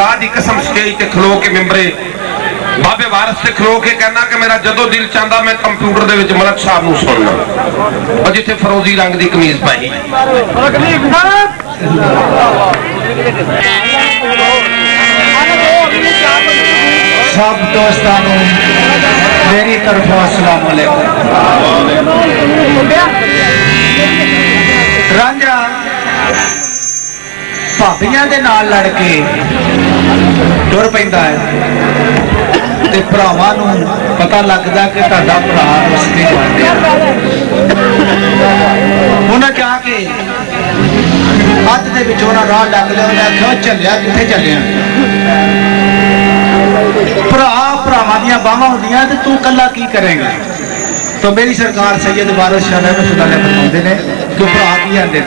खुदा की कसम स्टेज ते खलो के मेंबरे बाबे वारिस से खलो के कहना कि मेरा जदों दिल चाहता मैं कंप्यूटर दे विच मलक साहब नूं सुनना और जिथे फरोजी रंग की कमीज पाई सब दोस्तों मेरी तरफ अस्सलाम वालेकुम। रांझा भाबियां दे नाल लड़ के टुर पैंदा है ते भरावां नूं पता लगदा कि तुहाडा भरा उसने मारिया उन्हें जाके हद दे विच उन्हां राह लग लिया उन्हें आख्या चलिया कित्थे चलिया भरा भरावां दियां बाहां हुंदियां ते तू कल्ला की करेगा। तो मेरी सरकार सैयद वारिस शाह रहमतुल्लाह अलैह फरमांदे ने कि भरा की आंदे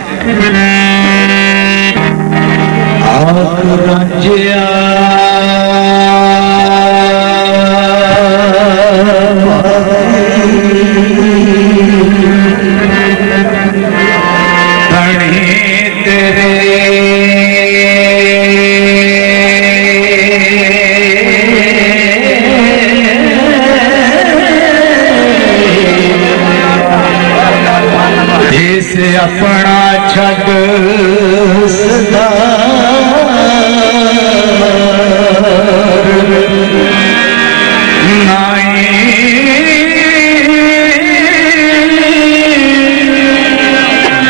अपना छड़ सदा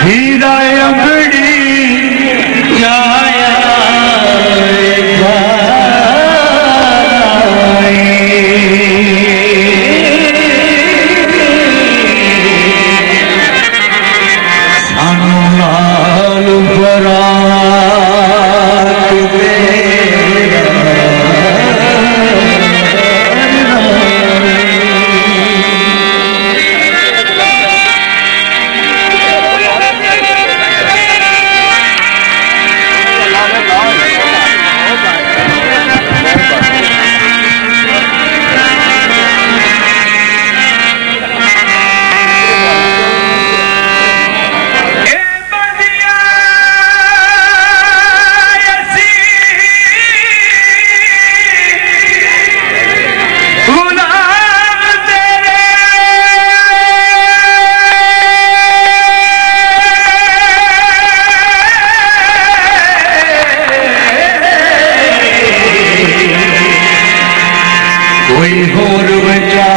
हीरा अंगड़ी जाया कोई होर बचा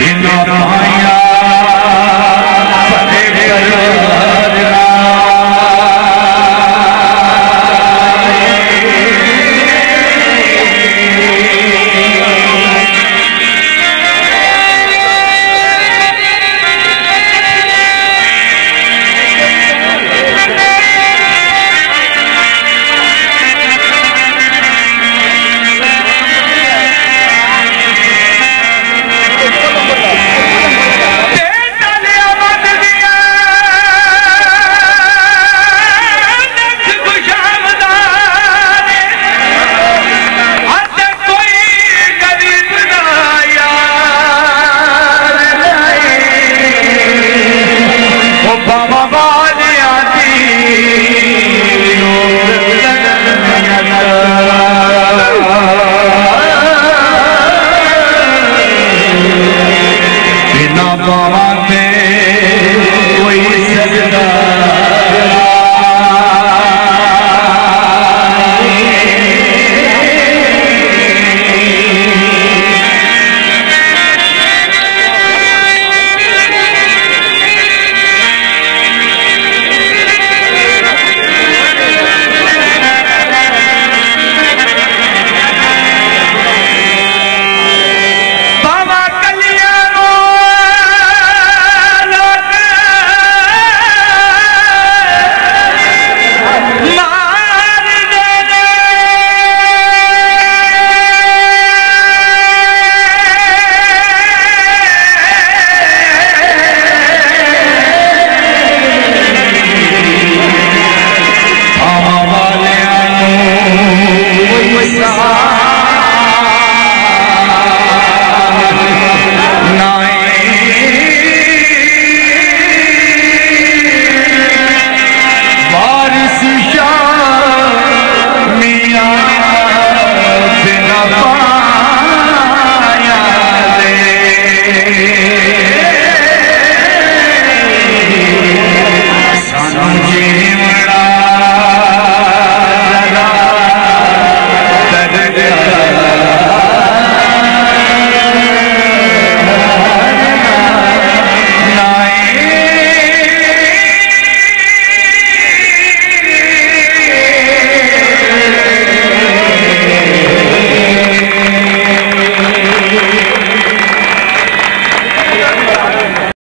बिना पाया फतेह करना बिना बाबा